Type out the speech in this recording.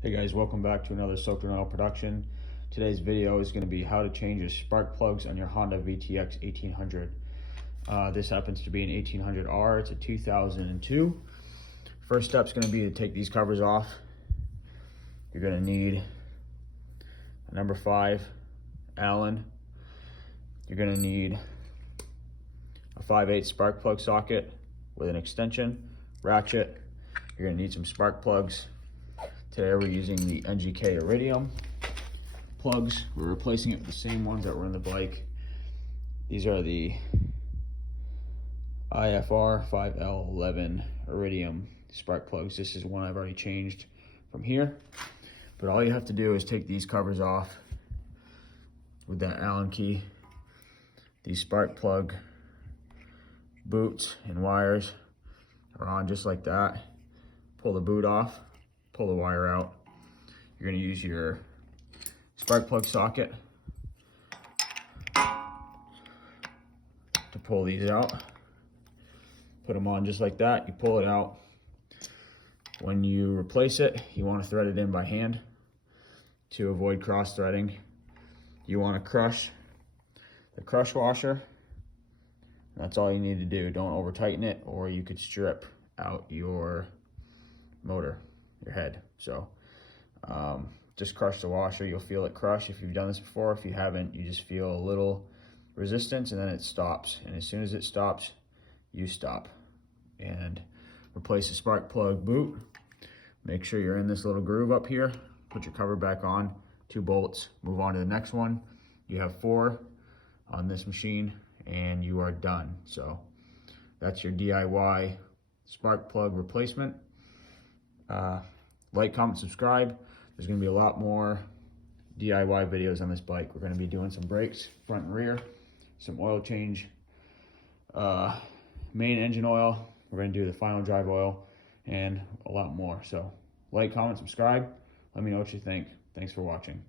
Hey guys, welcome back to another Soaked in Oil production. Today's video is going to be how to change your spark plugs on your Honda VTX 1800. This happens to be an 1800R. It's a 2002. First step is going to be to take these covers off. You're going to need a number 5 Allen. You're going to need a 5/8 spark plug socket with an extension, ratchet. You're going to need some spark plugs. Today we're using the NGK Iridium plugs. We're replacing it with the same ones that were in the bike. These are the IFR 5L11 Iridium spark plugs. This is one I've already changed from here. But all you have to do is take these covers off with that Allen key. These spark plug boots and wires are on just like that. Pull the boot off. Pull the wire out. You're going to use your spark plug socket to pull these out. Put them on just like that. You pull it out. When you replace it, you want to thread it in by hand to avoid cross threading. You want to crush the crush washer. That's all you need to do. Don't over tighten it, or you could strip out your motor, your head. So just crush the washer. You'll feel it crush if you've done this before. If you haven't, you just feel a little resistance and then it stops. And as soon as it stops, you stop. And replace the spark plug boot. Make sure you're in this little groove up here. Put your cover back on, 2 bolts. Move on to the next one. You have 4 on this machine and you are done. So that's your DIY spark plug replacement. Like, comment, subscribe. There's going to be a lot more DIY videos on this bike. We're going to be doing some brakes, front and rear, some oil change, main engine oil. We're going to do the final drive oil and a lot more. So like, comment, subscribe. Let me know what you think. Thanks for watching.